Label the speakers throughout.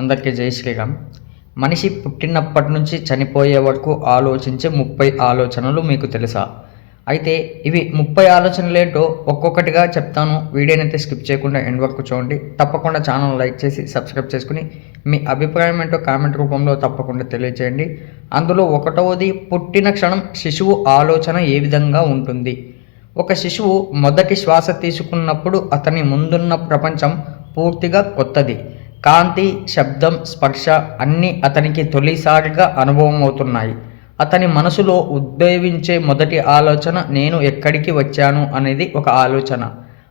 Speaker 1: అందరికీ జై శ్రీరామ్. మనిషి పుట్టినప్పటి నుంచి చనిపోయే వరకు ఆలోచించే ముప్పై ఆలోచనలు మీకు తెలుసా? అయితే ఇవి ముప్పై ఆలోచనలు ఏంటో ఒక్కొక్కటిగా చెప్తాను. వీడియోనైతే స్కిప్ చేయకుండా ఎండ్ వరకు చూడండి. తప్పకుండా ఛానల్ లైక్ చేసి సబ్స్క్రైబ్ చేసుకుని మీ అభిప్రాయం ఏంటో కామెంట్ రూపంలో తప్పకుండా తెలియచేయండి. అందులో ఒకటవది పుట్టిన క్షణం శిశువు ఆలోచన ఏ విధంగా ఉంటుంది? ఒక శిశువు మొదటి శ్వాస తీసుకున్నప్పుడు అతని ముందున్న ప్రపంచం పూర్తిగా కొత్తది. కాంతి శబ్దం స్పర్శ అన్నీ అతనికి తొలిసారిగా అనుభవం అవుతున్నాయి అతని మనసులో ఉద్భవించే మొదటి ఆలోచన నేను ఎక్కడికి వచ్చాను అనేది ఒక ఆలోచన.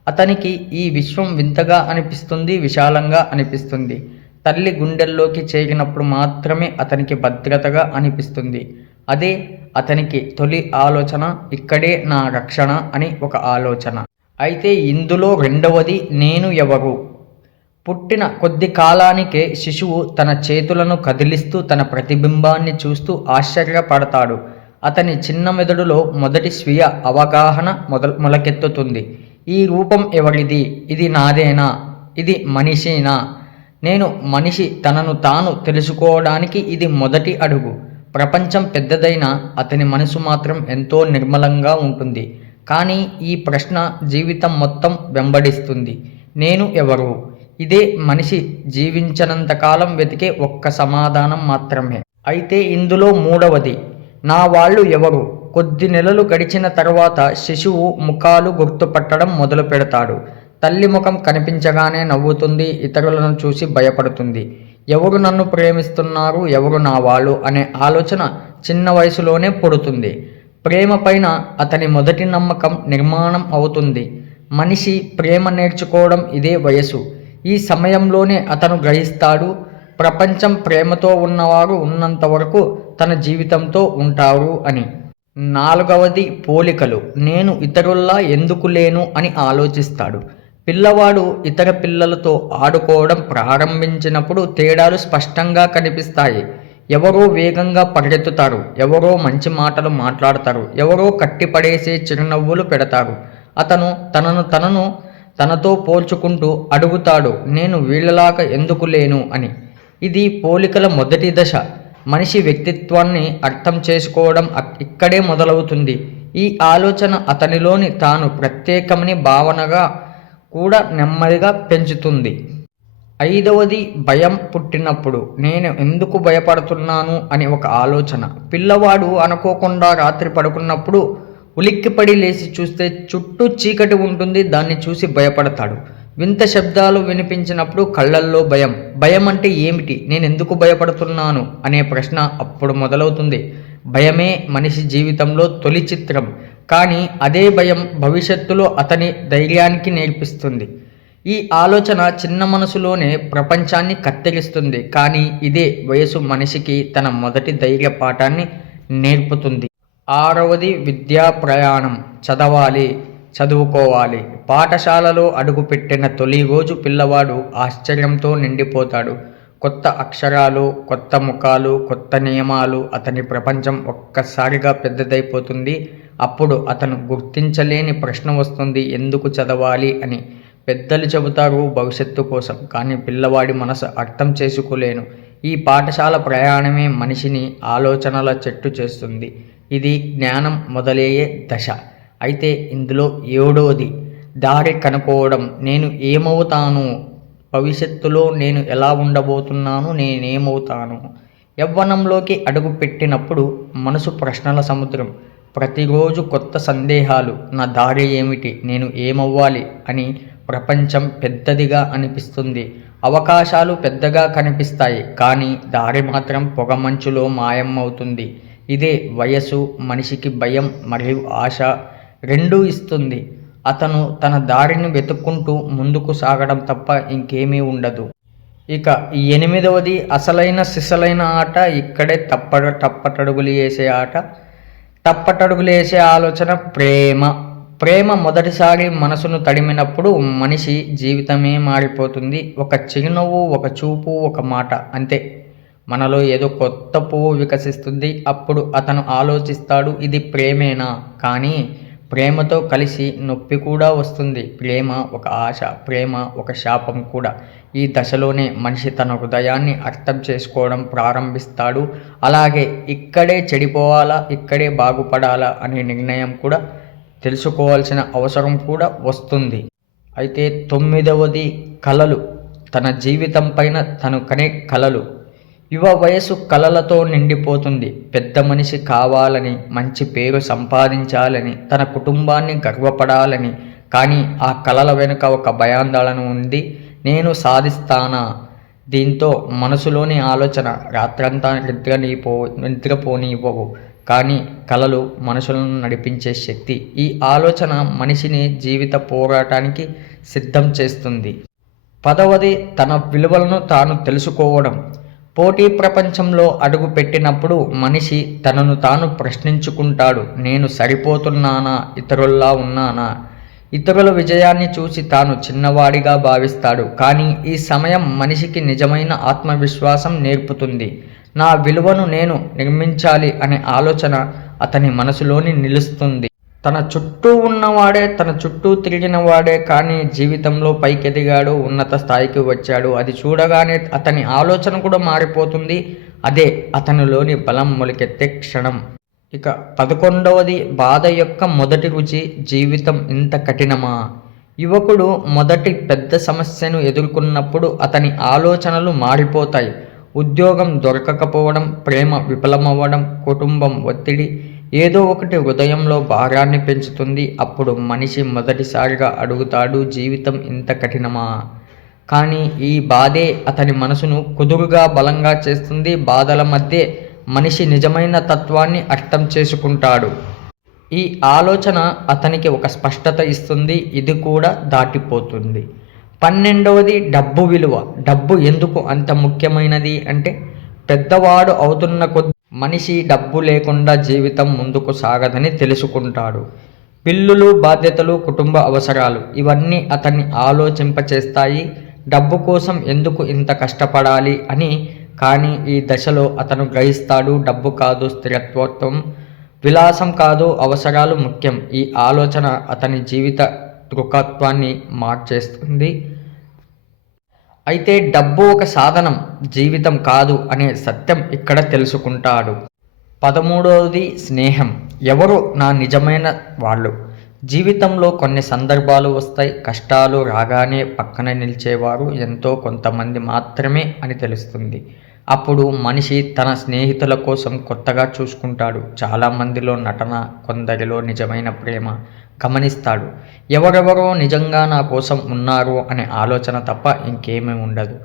Speaker 1: అతనికి ఈ విశ్వం వింతగా అనిపిస్తుంది విశాలంగా అనిపిస్తుంది. తల్లి గుండెల్లోకి చేరినప్పుడు మాత్రమే అతనికి భద్రతగా అనిపిస్తుంది. అదే అతనికి తొలి ఆలోచన ఇక్కడే నా రక్షణ అని ఒక ఆలోచన. అయితే ఇందులో రెండవది నేను ఎవరు? పుట్టిన కొద్ది కాలానికే శిశువు తన చేతులను కదిలిస్తూ తన ప్రతిబింబాన్ని చూస్తూ ఆశ్చర్యపడతాడు. అతని చిన్న మెదడులో మొదటి స్వీయ అవగాహన మొదలు మొలకెత్తుతుంది. ఈ రూపం ఎవరిది? ఇది నాదేనా? ఇది మనిషినా? నేను మనిషి తనను తాను తెలుసుకోవడానికి ఇది మొదటి అడుగు. ప్రపంచం పెద్దదైనా అతని మనసు మాత్రం ఎంతో నిర్మలంగా ఉంటుంది. కానీ ఈ ప్రశ్న జీవితం మొత్తం వెంబడిస్తుంది. నేను ఎవరు? ఇదే మనిషి జీవించనంతకాలం వెతికే ఒక్క సమాధానం మాత్రమే. అయితే ఇందులో మూడవది నా వాళ్ళు ఎవరు? కొద్ది నెలలు గడిచిన తర్వాత శిశువు ముఖాలు గుర్తుపట్టడం మొదలు పెడతాడు. తల్లి ముఖం కనిపించగానే నవ్వుతుంది ఇతరులను చూసి భయపడుతుంది. ఎవరు నన్ను ప్రేమిస్తున్నారు ఎవరు నా వాళ్ళు అనే ఆలోచన చిన్న వయసులోనే పుడుతుంది. ప్రేమ పైన అతని మొదటి నమ్మకం నిర్మాణం అవుతుంది. మనిషి ప్రేమ నేర్చుకోవడం ఇదే వయసు. ఈ సమయంలోనే అతను గ్రహిస్తాడు. ప్రపంచం ప్రేమతో ఉన్నవారు ఉన్నంత వరకు తన జీవితంతో ఉంటారు అని. నాలుగవది పోలికలు. నేను ఇతరుల్లా ఎందుకు లేను అని ఆలోచిస్తాడు. పిల్లవాడు ఇతర పిల్లలతో ఆడుకోవడం ప్రారంభించినప్పుడు తేడాలు స్పష్టంగా కనిపిస్తాయి. ఎవరో వేగంగా పరిగెత్తుతారు. ఎవరో మంచి మాటలు మాట్లాడతారు. ఎవరో కట్టిపడేసే చిరునవ్వులు పెడతారు. అతను తనను తనను తనతో పోల్చుకుంటూ అడుగుతాడు నేను వీళ్ళలాగా ఎందుకు లేను? అని. ఇది పోలికల మొదటి దశ. మనిషి వ్యక్తిత్వాన్ని అర్థం చేసుకోవడం అక్- ఇక్కడే మొదలవుతుంది. ఈ ఆలోచన అతనిలోని తాను ప్రత్యేకమని భావనగా కూడా నెమ్మదిగా పెంచుతుంది. ఐదవది భయం పుట్టినప్పుడు. నేను ఎందుకు భయపడుతున్నాను? అని ఒక ఆలోచన. పిల్లవాడు అనుకోకుండా రాత్రి పడుకున్నప్పుడు ఉలిక్కిపడి లేచి చూస్తే చుట్టూ చీకటి ఉంటుంది దాన్ని చూసి భయపడతాడు. వింత శబ్దాలు వినిపించినప్పుడు కళ్ళల్లో భయం. భయం అంటే ఏమిటి? నేను ఎందుకు భయపడుతున్నాను? అనే ప్రశ్న అప్పుడు మొదలవుతుంది. భయమే మనిషి జీవితంలో తొలి చిత్రం. కానీ అదే భయం భవిష్యత్తులో అతని ధైర్యానికి నేర్పిస్తుంది. ఈ ఆలోచన చిన్న మనసులోనే ప్రపంచాన్ని కత్తిరిస్తుంది. కానీ ఇదే వయసు మనిషికి తన మొదటి ధైర్య పాఠాన్ని నేర్పుతుంది. ఆరవది విద్యా ప్రయాణం. చదవాలి చదువుకోవాలి. పాఠశాలలో అడుగుపెట్టిన తొలి రోజు పిల్లవాడు ఆశ్చర్యంతో నిండిపోతాడు. కొత్త అక్షరాలు కొత్త ముఖాలు కొత్త నియమాలు అతని ప్రపంచం ఒక్కసారిగా పెద్దదైపోతుంది. అప్పుడు అతను గుర్తించలేని ప్రశ్న వస్తుంది ఎందుకు చదవాలి అని. పెద్దలు చెబుతారు భవిష్యత్తు కోసం కానీ పిల్లవాడి మనసు అర్థం చేసుకోలేను. ఈ పాఠశాల ప్రయాణమే మనిషిని ఆలోచనల చెట్టు చేస్తుంది. ఇది జ్ఞానం మొదలయ్యే దశ. అయితే ఇందులో ఏడోది దారి కనుకోవడం నేను ఏమవుతాను? భవిష్యత్తులో నేను ఎలా ఉండబోతున్నాను? నేనేమవుతాను? యవ్వనంలోకి అడుగు పెట్టినప్పుడు మనసు ప్రశ్నల సముద్రం. ప్రతిరోజు కొత్త సందేహాలు. నా దారి ఏమిటి? నేను ఏమవ్వాలి? అని ప్రపంచం పెద్దదిగా అనిపిస్తుంది. అవకాశాలు పెద్దగా కనిపిస్తాయి. కానీ దారి మాత్రం పొగమంచులో మాయం అవుతుంది ఇదే వయసు మనిషికి భయం మరియు ఆశ రెండూ ఇస్తుంది. అతను తన దారిని వెతుక్కుంటూ ముందుకు సాగడం తప్ప ఇంకేమీ ఉండదు. ఇక ఎనిమిదవది అసలైన సిసలైన ఆట ఇక్కడే తప్ప తప్పటడుగులు వేసే ఆట. తప్పటడుగులు వేసే ఆలోచన ప్రేమ. ప్రేమ మొదటిసారి మనసును తడిమినప్పుడు మనిషి జీవితమే మారిపోతుంది. ఒక చిరునవ్వు ఒక చూపు ఒక మాట అంతే. మనలో ఏదో కొత్త పువ్వు వికసిస్తుంది అప్పుడు అతను ఆలోచిస్తాడు ఇది ప్రేమేనా? కానీ ప్రేమతో కలిసి నొప్పి కూడా వస్తుంది. ప్రేమ ఒక ఆశ ప్రేమ ఒక శాపం కూడా. ఈ దశలోనే మనిషి తన హృదయాన్ని అర్థం చేసుకోవడం ప్రారంభిస్తాడు. అలాగే ఇక్కడే చెడిపోవాలా ఇక్కడే బాగుపడాలా అనే నిర్ణయం కూడా తెలుసుకోవాల్సిన అవసరం కూడా వస్తుంది. అయితే తొమ్మిదవది కళలు తన జీవితం పైన తను కనే కళలు యువ వయసు కలలతో నిండిపోతుంది. పెద్ద మనిషి కావాలని మంచి పేరు సంపాదించాలని తన కుటుంబాన్ని గర్వపడాలని. కానీ ఆ కలల వెనుక ఒక భయాందోళన ఉంది. నేను సాధిస్తానా? దీంతో మనసులోని ఆలోచన రాత్రంతా నిద్రనిపో నిద్రపోనివ్వవు. కానీ కళలు మనుషులను నడిపించే శక్తి. ఈ ఆలోచన మనిషిని జీవిత పోరాటానికి సిద్ధం చేస్తుంది. పదవది తన విలువలను తాను తెలుసుకోవడం. పోటీ ప్రపంచంలో అడుగు పెట్టినప్పుడు మనిషి తనను తాను ప్రశ్నించుకుంటాడు నేను సరిపోతున్నానా? ఇతరుల్లా ఉన్నానా? ఇతరుల విజయాన్ని చూసి తాను చిన్నవాడిగా భావిస్తాడు. కానీ ఈ సమయం మనిషికి నిజమైన ఆత్మవిశ్వాసం నేర్పుతుంది. నా విలువను నేను నిర్మించాలి అనే ఆలోచన అతని మనసులోని నిలుస్తుంది. తన చుట్టూ ఉన్నవాడే తన చుట్టూ తిరిగిన వాడే కానీ జీవితంలో పైకెదిగాడు ఉన్నత స్థాయికి వచ్చాడు. అది చూడగానే అతని ఆలోచన కూడా మారిపోతుంది. అదే అతనిలోని బలం మొలికెత్తే క్షణం. ఇక పదకొండవది బాధ యొక్క మొదటి రుచి జీవితం ఇంత కఠినమా? యువకుడు మొదటి పెద్ద సమస్యను ఎదుర్కొన్నప్పుడు అతని ఆలోచనలు మారిపోతాయి. ఉద్యోగం దొరకకపోవడం ప్రేమ విఫలమవ్వడం కుటుంబం ఒత్తిడి ఏదో ఒకటి హృదయంలో భారాన్ని పెంచుతుంది. అప్పుడు మనిషి మొదటిసారిగా అడుగుతాడు జీవితం ఇంత కఠినమా? కానీ ఈ బాధే అతని మనసును కుదురుగా బలంగా చేస్తుంది. బాధల మధ్య మనిషి నిజమైన తత్వాన్ని అర్థం చేసుకుంటాడు. ఈ ఆలోచన అతనికి ఒక స్పష్టత ఇస్తుంది. ఇది కూడా దాటిపోతుంది. పన్నెండవది డబ్బు విలువ. డబ్బు ఎందుకు అంత ముఖ్యమైనది అంటే పెద్దవాడు అవుతున్న కొద్ది మనిషి డబ్బు లేకుండా జీవితం ముందుకు సాగదని తెలుసుకుంటాడు. బిల్లులు బాధ్యతలు కుటుంబ అవసరాలు ఇవన్నీ అతన్ని ఆలోచింపచేస్తాయి. డబ్బు కోసం ఎందుకు ఇంత కష్టపడాలి అని కానీ ఈ దశలో అతను గ్రహిస్తాడు. డబ్బు కాదు స్థిరత్వం విలాసం కాదు అవసరాలు ముఖ్యం. ఈ ఆలోచన అతని జీవిత దృకత్వాన్ని మార్చేస్తుంది. అయితే డబ్బు ఒక సాధనం జీవితం కాదు అనే సత్యం ఇక్కడ తెలుసుకుంటాడు. పదమూడవది స్నేహం. ఎవరు నా నిజమైన వాళ్ళు? జీవితంలో కొన్ని సందర్భాలు వస్తాయి. కష్టాలు రాగానే పక్కన నిలిచేవారు ఎంతో కొంతమంది మాత్రమే అని తెలుస్తుంది. అప్పుడు మనిషి తన స్నేహితుల కోసం కొత్తగా చూసుకుంటాడు. చాలామందిలో నటన కొందరిలో నిజమైన ప్రేమ గమనిస్తాడు. ఎవరెవరో నిజంగా నా కోసం ఉన్నారు అనే ఆలోచన తప్ప ఇంకేమీ ఉండదు.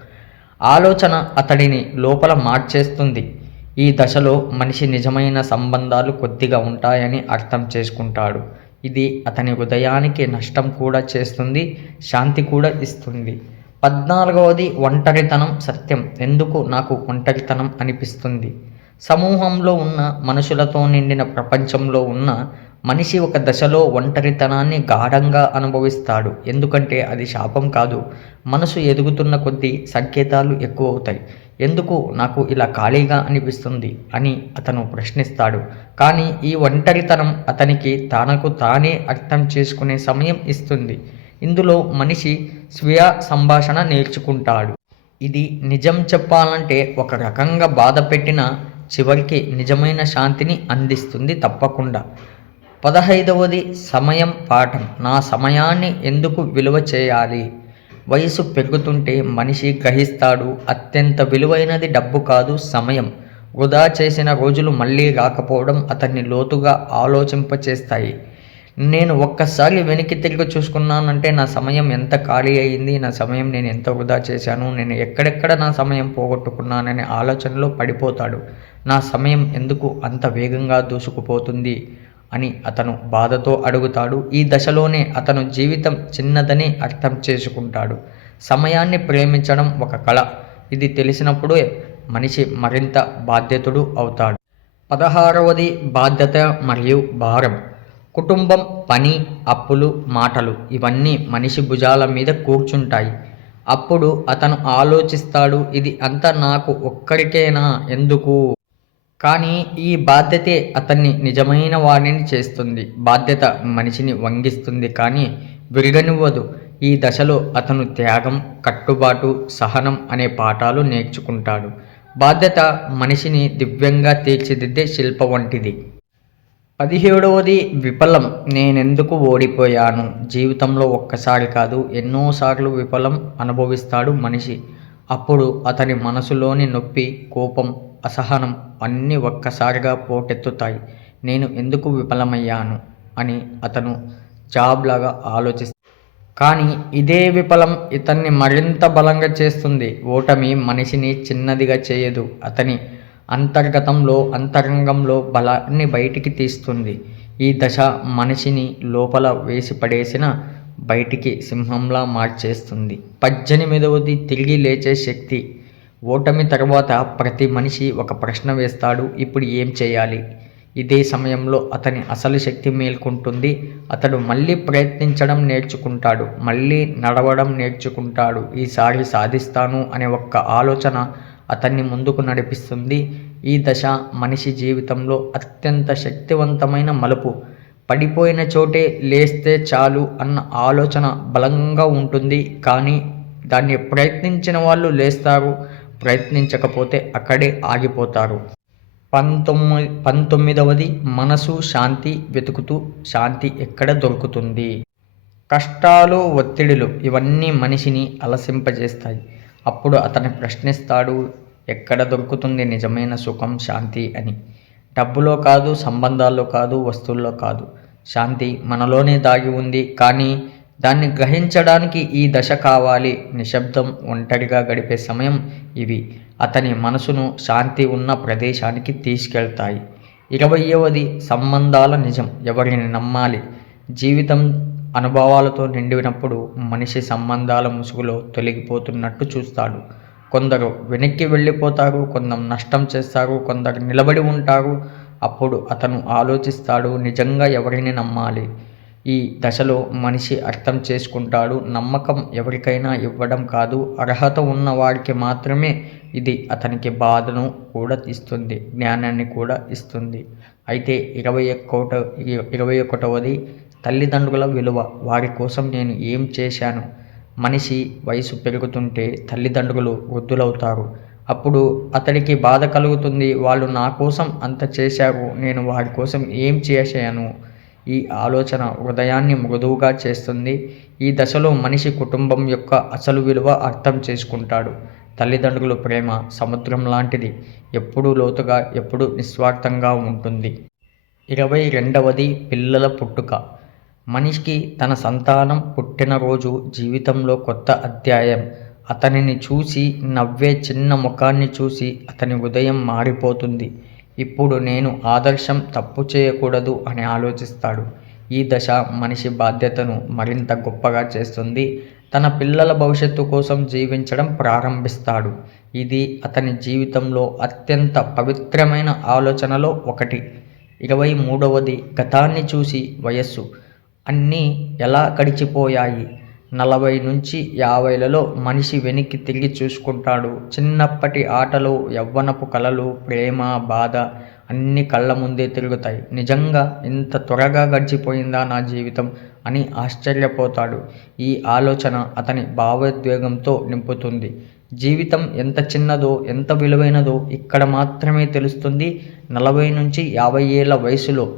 Speaker 1: ఆలోచన అతడిని లోపల మార్చేస్తుంది. ఈ దశలో మనిషి నిజమైన సంబంధాలు కొద్దిగా ఉంటాయని అర్థం చేసుకుంటాడు. ఇది అతని హృదయానికి నష్టం కూడా చేస్తుంది శాంతి కూడా ఇస్తుంది. పద్నాలుగవది ఒంటరితనం సత్యం. ఎందుకు నాకు ఒంటరితనం అనిపిస్తుంది? సమూహంలో ఉన్న మనుషులతో నిండిన ప్రపంచంలో ఉన్న మనిషి ఒక దశలో ఒంటరితనాన్ని గాఢంగా అనుభవిస్తాడు. ఎందుకంటే అది శాపం కాదు. మనసు ఎదుగుతున్న కొద్దీ సంకేతాలు ఎక్కువ అవుతాయి ఎందుకు నాకు ఇలా ఖాళీగా అనిపిస్తుంది అని అతను ప్రశ్నిస్తాడు. కానీ ఈ ఒంటరితనం అతనికి తనకు తానే అర్థం చేసుకునే సమయం ఇస్తుంది. ఇందులో మనిషి స్వీయ సంభాషణ నేర్చుకుంటాడు. ఇది నిజం చెప్పాలంటే ఒక రకంగా బాధ పెట్టిన చివరికి నిజమైన శాంతిని అందిస్తుంది తప్పకుండా. పదహైదవది సమయం పాఠం. నా సమయాన్ని ఎందుకు విలువ చేయాలి? వయసు పెరుగుతుంటే మనిషి గ్రహిస్తాడు. అత్యంత విలువైనది డబ్బు కాదు సమయం. వృధా చేసిన రోజులు మళ్ళీ రాకపోవడం అతన్ని లోతుగా ఆలోచింపచేస్తాయి. నేను ఒక్కసారి వెనక్కి తిరిగి చూసుకున్నానంటే నా సమయం ఎంత ఖాళీ అయింది నా సమయం నేను ఎంత వృధా చేశాను నేను ఎక్కడెక్కడ నా సమయం పోగొట్టుకున్నాననే ఆలోచనలో పడిపోతాడు. నా సమయం ఎందుకు అంత వేగంగా దూసుకుపోతుంది? అని అతను బాధతో అడుగుతాడు. ఈ దశలోనే అతను జీవితం చిన్నదని అర్థం చేసుకుంటాడు. సమయాన్ని ప్రేమించడం ఒక కళ. ఇది తెలిసినప్పుడే మనిషి మరింత బాధ్యతుడు అవుతాడు. పదహారవది బాధ్యత మరియు భారం. కుటుంబం పని అప్పులు మాటలు ఇవన్నీ మనిషి భుజాల మీద కూర్చుంటాయి. అప్పుడు అతను ఆలోచిస్తాడు ఇది అంతా నాకు ఒక్కరికేనా? ఎందుకు? కానీ ఈ బాధ్యతే అతన్ని నిజమైన వాడిని చేస్తుంది. బాధ్యత మనిషిని వంగిస్తుంది కానీ విరగనివ్వదు. ఈ దశలో అతను త్యాగం కట్టుబాటు సహనం అనే పాఠాలు నేర్చుకుంటాడు. బాధ్యత మనిషిని దివ్యంగా తీర్చిదిద్దే శిల్ప వంటిది. పదిహేడవది విఫలం. నేనెందుకు ఓడిపోయాను? జీవితంలో ఒక్కసారి కాదు ఎన్నోసార్లు విఫలం అనుభవిస్తాడు మనిషి. అప్పుడు అతని మనసులోని నొప్పి కోపం అసహనం అన్నీ ఒక్కసారిగా పోటెత్తుతాయి. నేను ఎందుకు విఫలమయ్యాను? అని అతను జాబ్ లాగా ఆలోచిస్తాడు కానీ ఇదే విఫలం ఇతన్ని మరింత బలంగా చేస్తుంది. ఓటమి మనిషిని చిన్నదిగా చేయదు. అతని అంతర్గతంలో అంతరంగంలో బలాన్ని బయటికి తీస్తుంది. ఈ దశ మనిషిని లోపల వేసి పడేసిన బయటికి సింహంలా మార్చేస్తుంది. పద్దెనిమిదవది తిరిగి లేచే శక్తి ఓటమి తర్వాత ప్రతి మనిషి ఒక ప్రశ్న వేస్తాడు ఇప్పుడు ఏం చేయాలి? ఇదే సమయంలో అతని అసలు శక్తి మేల్కొంటుంది. అతడు మళ్ళీ ప్రయత్నించడం నేర్చుకుంటాడు మళ్ళీ నడవడం నేర్చుకుంటాడు. ఈసారి సాధిస్తాను అనే ఒక్క ఆలోచన అతన్ని ముందుకు నడిపిస్తుంది. ఈ దశ మనిషి జీవితంలో అత్యంత శక్తివంతమైన మలుపు. పడిపోయిన చోటే లేస్తే చాలు అన్న ఆలోచన బలంగా ఉంటుంది. కానీ దాన్ని ప్రయత్నించిన వాళ్ళు లేస్తారు. ప్రయత్నించకపోతే అక్కడే ఆగిపోతారు. పంతొమ్మిది పంతొమ్మిదవది మనసు శాంతి వెతుకుతూ శాంతి ఎక్కడ దొరుకుతుంది? కష్టాలు ఒత్తిడులు ఇవన్నీ మనిషిని అలసింపజేస్తాయి. అప్పుడు అతను ప్రశ్నిస్తాడు ఎక్కడ దొరుకుతుంది నిజమైన సుఖం శాంతి అని. డబ్బులో కాదు సంబంధాల్లో కాదు వస్తువుల్లో కాదు. శాంతి మనలోనే దాగి ఉంది కానీ దాన్ని గ్రహించడానికి ఈ దశ కావాలి. నిశ్శబ్దం ఒంటరిగా గడిపే సమయం ఇవి. అతని మనసును శాంతి ఉన్న ప్రదేశానికి తీసుకెళ్తాయి. ఇరవయవది సంబంధాల నిజం. ఎవరిని నమ్మాలి? జీవితం అనుభవాలతో నిండినప్పుడు మనిషి సంబంధాల ముసుగులో తొలగిపోతున్నట్టు చూస్తాడు. కొందరు వెనక్కి వెళ్ళిపోతారు కొందరు నష్టం చేస్తారు కొందరు నిలబడి ఉంటారు. అప్పుడు అతను ఆలోచిస్తాడు నిజంగా ఎవరిని నమ్మాలి? ఈ దశలో మనిషి అర్థం చేసుకుంటాడు. నమ్మకం ఎవరికైనా ఇవ్వడం కాదు. అర్హత ఉన్న వారికి మాత్రమే ఇది అతనికి బాధను కూడా ఇస్తుంది జ్ఞానాన్ని కూడా ఇస్తుంది. అయితే ఇరవై ఒకట ఇరవై ఒకటవది తల్లిదండ్రుల విలువ. వారి కోసం నేను ఏం చేశాను? మనిషి వయసు పెరుగుతుంటే తల్లిదండ్రులు వృద్ధులవుతారు. అప్పుడు అతడికి బాధ కలుగుతుంది. వాళ్ళు నా కోసం అంత చేశారు. నేను వారి కోసం ఏం చేశాను? ఈ ఆలోచన హృదయాన్ని మృదువుగా చేస్తుంది. ఈ దశలో మనిషి కుటుంబం యొక్క అసలు విలువ అర్థం చేసుకుంటాడు. తల్లిదండ్రుల ప్రేమ సముద్రం లాంటిది. ఎప్పుడూ లోతుగా ఎప్పుడూ నిస్వార్థంగా ఉంటుంది. ఇరవై రెండవది పిల్లల పుట్టుక. మనిషికి తన సంతానం పుట్టినరోజు జీవితంలో కొత్త అధ్యాయం. అతనిని చూసి నవ్వే చిన్న ముఖాన్ని చూసి అతని ఉదయం మారిపోతుంది. ఇప్పుడు నేను ఆదర్శం తప్పు చేయకూడదు అని ఆలోచిస్తాడు. ఈ దశ మనిషి బాధ్యతను మరింత గొప్పగా చేస్తుంది. తన పిల్లల భవిష్యత్తు కోసం జీవించడం ప్రారంభిస్తాడు. ఇది అతని జీవితంలో అత్యంత పవిత్రమైన ఆలోచనలో ఒకటి. ఇరవై మూడవది గతాన్ని చూసి వయస్సు. అన్నీ ఎలా గడిచిపోయాయి? నలభై నుంచి యాభైలలో మనిషి వెనక్కి తిరిగి చూసుకుంటాడు. చిన్నప్పటి ఆటలు యవ్వనపు కలలు ప్రేమ బాధ అన్ని కళ్ళ ముందే తిరుగుతాయి. నిజంగా ఇంత త్వరగా గడిచిపోయిందా నా జీవితం అని ఆశ్చర్యపోతాడు. ఈ ఆలోచన అతని భావోద్వేగంతో నింపుతుంది. జీవితం ఎంత చిన్నదో ఎంత విలువైనదో ఇక్కడ మాత్రమే తెలుస్తుంది నలభై నుంచి యాభై ఏళ్ళ వయసులో.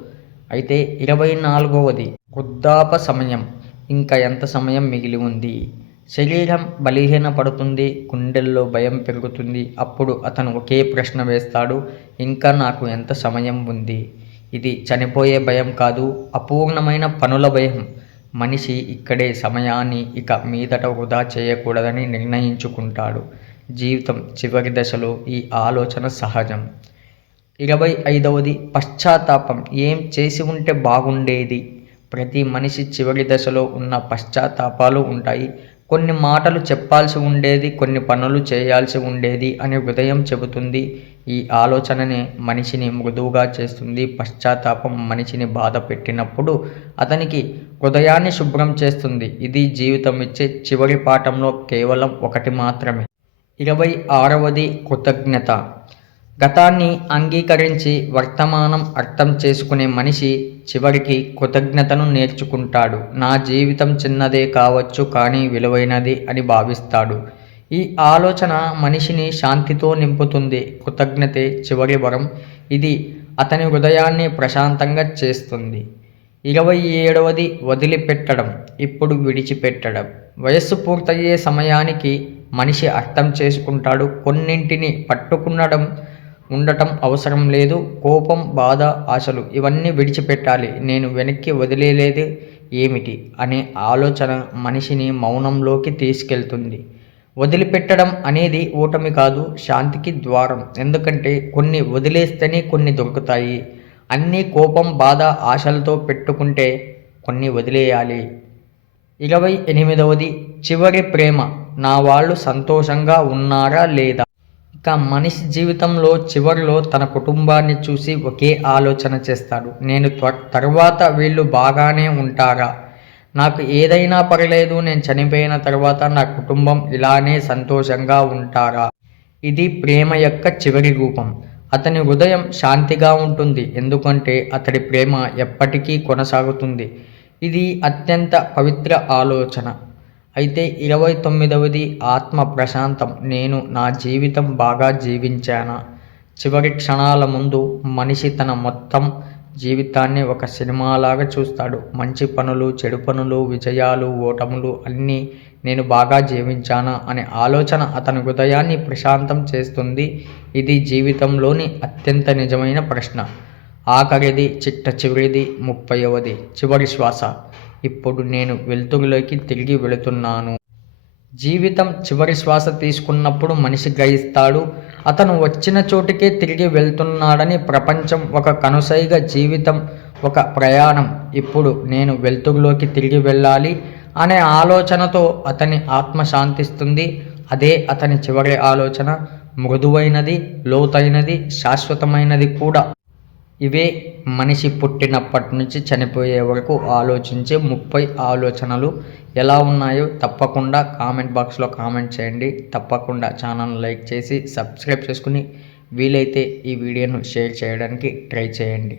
Speaker 1: అయితే ఇరవై నాలుగవది వృద్ధాప సమయం. ఇంకా ఎంత సమయం మిగిలి ఉంది? శరీరం బలహీన పడుతుంది గుండెల్లో భయం పెరుగుతుంది. అప్పుడు అతను ఒకే ప్రశ్న వేస్తాడు ఇంకా నాకు ఎంత సమయం ఉంది? ఇది చనిపోయే భయం కాదు అపూర్ణమైన పనుల భయం. మనిషి ఇక్కడే సమయాన్ని ఇక మీదట వృధా చేయకూడదని నిర్ణయించుకుంటాడు. జీవితం చివరి దశలో ఈ ఆలోచన సహజం. ఇరవై ఐదవది పశ్చాత్తాపం. ఏం చేసి ఉంటే బాగుండేది? ప్రతి మనిషి చివరి దశలో ఉన్న పశ్చాత్తాపాలు ఉంటాయి. కొన్ని మాటలు చెప్పాల్సి ఉండేది కొన్ని పనులు చేయాల్సి ఉండేది అని హృదయం చెబుతుంది. ఈ ఆలోచననే మనిషిని మృదువుగా చేస్తుంది. పశ్చాత్తాపం మనిషిని బాధ పెట్టినప్పుడు అతనికి హృదయాన్ని శుభ్రం చేస్తుంది. ఇది జీవితం ఇచ్చే చివరి పాఠంలో కేవలం ఒకటి మాత్రమే. ఇరవై ఆరవది కృతజ్ఞత. గతాన్ని అంగీకరించి వర్తమానం అర్థం చేసుకునే మనిషి చివరికి కృతజ్ఞతను నేర్చుకుంటాడు. నా జీవితం చిన్నదే కావచ్చు కానీ విలువైనది అని భావిస్తాడు. ఈ ఆలోచన మనిషిని శాంతితో నింపుతుంది. కృతజ్ఞతే చివరి వరం. ఇది అతని హృదయాన్ని ప్రశాంతంగా చేస్తుంది. ఇరవై ఏడవది వదిలిపెట్టడం. ఇప్పుడు విడిచిపెట్టడం. వయస్సు పూర్తయ్యే సమయానికి మనిషి అర్థం చేసుకుంటాడు. కొన్నింటిని పట్టుకునడం ఉండటం అవసరం లేదు. కోపం బాధ ఆశలు ఇవన్నీ విడిచిపెట్టాలి. నేను వెనక్కి వదిలేలేదు ఏమిటి? అనే ఆలోచన మనిషిని మౌనంలోకి తీసుకెళ్తుంది. వదిలిపెట్టడం అనేది ఓటమి కాదు శాంతికి ద్వారం. ఎందుకంటే కొన్ని వదిలేస్తేనే కొన్ని దొరుకుతాయి అన్నీ కోపం బాధ ఆశలతో పెట్టుకుంటే కొన్ని వదిలేయాలి. ఇరవై ఎనిమిదవది చివరి ప్రేమ. నా వాళ్ళు సంతోషంగా ఉన్నారా లేదా? ఇక మనిషి జీవితంలో చివరిలో తన కుటుంబాన్ని చూసి ఒకే ఆలోచన చేస్తాడు. నేను త్వ- తర్వాత వీళ్ళు బాగానే ఉంటారా? నాకు ఏదైనా పర్లేదు నేను చనిపోయిన తర్వాత నా కుటుంబం ఇలానే సంతోషంగా ఉంటారా? ఇది ప్రేమ యొక్క చివరి రూపం. అతని హృదయం శాంతిగా ఉంటుంది. ఎందుకంటే అతడి ప్రేమ ఎప్పటికీ కొనసాగుతుంది. ఇది అత్యంత పవిత్ర ఆలోచన. అయితే ఇరవై తొమ్మిదవది ఆత్మ ప్రశాంతం. నేను నా జీవితం బాగా జీవించానా? చివరి క్షణాల ముందు మనిషి తన మొత్తం జీవితాన్ని ఒక సినిమాలాగా చూస్తాడు. మంచి పనులు చెడు పనులు విజయాలు ఓటములు అన్నీ నేను బాగా జీవించానా? అనే ఆలోచన అతని హృదయాన్ని ప్రశాంతం చేస్తుంది. ఇది జీవితంలోని అత్యంత నిజమైన ప్రశ్న. ఆఖరిది చిట్ట చివరిది ముప్పైవది చివరి శ్వాస. ఇప్పుడు నేను వెలుతురులోకి తిరిగి వెళుతున్నాను. జీవితం చివరి శ్వాస తీసుకున్నప్పుడు మనిషి గ్రహిస్తాడు అతను వచ్చిన చోటికే తిరిగి వెళ్తున్నాడని ప్రపంచం ఒక కనుసైగ జీవితం ఒక ప్రయాణం. ఇప్పుడు నేను వెలుతురులోకి తిరిగి వెళ్ళాలి అనే ఆలోచనతో అతని ఆత్మ శాంతిస్తుంది. అదే అతని చివరి ఆలోచన మృదువైనది లోతైనది శాశ్వతమైనది కూడా. ఇవే మనిషి పుట్టినప్పటి నుంచి చనిపోయే వరకు ఆలోచించే ముప్పై ఆలోచనలు ఎలా ఉన్నాయో తప్పకుండా కామెంట్ బాక్స్లో కామెంట్ చేయండి. తప్పకుండా ఛానల్ లైక్ చేసి సబ్స్క్రైబ్ చేసుకుని వీలైతే ఈ వీడియోను షేర్ చేయడానికి ట్రై చేయండి.